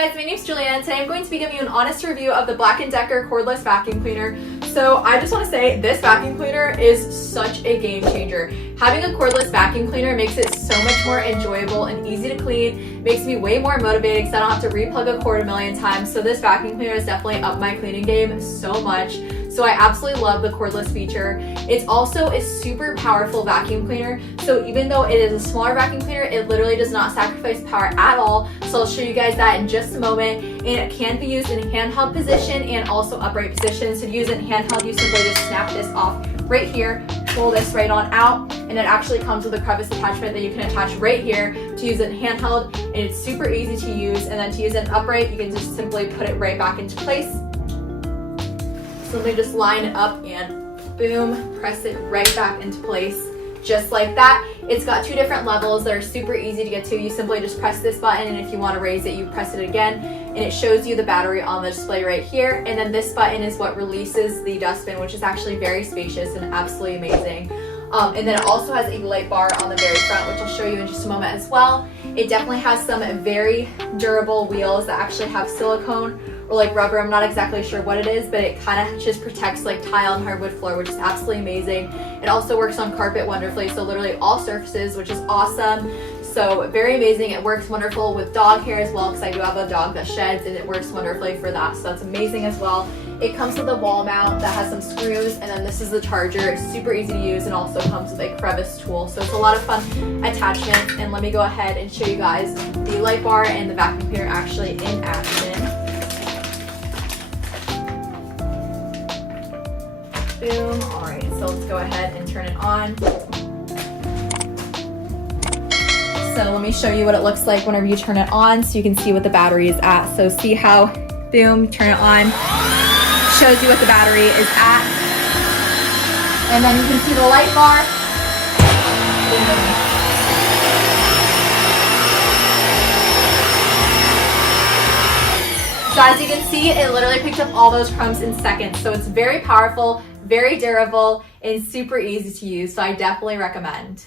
Guys, my name is Julianne, and today I'm going to be giving you an honest review of the Black+Decker cordless vacuum cleaner. So I just want to say this vacuum cleaner is such a game changer. Having a cordless vacuum cleaner makes it so much more enjoyable and easy to clean. Makes me way more motivated because I don't have to replug a cord a million times. So this vacuum cleaner has definitely upped my cleaning game so much. So I absolutely love the cordless feature. It's also a super powerful vacuum cleaner. So even though it is a smaller vacuum cleaner, it literally does not sacrifice power at all. So I'll show you guys that in just a moment. And it can be used in handheld position and also upright position. So to use it in handheld, you simply just snap this off right here, pull this right on out, and it actually comes with a crevice attachment that you can attach right here to use it in handheld. And it's super easy to use. And then to use it in upright, you can just simply put it right back into place. So let me just line it up and boom, press it right back into place. Just like that. It's got two different levels that are super easy to get to. You simply just press this button, and if you want to raise it, you press it again, and it shows you the battery on the display right here. And then this button is what releases the dustbin, which is actually very spacious and absolutely amazing. And then it also has a light bar on the very front, which I'll show you in just a moment as well. It definitely has some very durable wheels that actually have silicone or like rubber. I'm not exactly sure what it is, but it kind of just protects like tile and hardwood floor, which is absolutely amazing. It also works on carpet wonderfully, so literally all surfaces, which is awesome. So very amazing. It works wonderful with dog hair as well, because I do have a dog that sheds, and it works wonderfully for that, so that's amazing as well. It comes with a wall mount that has some screws, and then this is the charger. It's super easy to use, and also comes with a crevice tool, so it's a lot of fun attachments. And let me go ahead and show you guys the light bar and the vacuum cleaner actually in action. Boom. All right, so let's go ahead and turn it on. So let me show you what it looks like whenever you turn it on, so you can see what the battery is at. So see how, boom, turn it on, shows you what the battery is at. And then you can see the light bar. So as you can see, it literally picked up all those crumbs in seconds. So it's very powerful, very durable, and super easy to use. So I definitely recommend.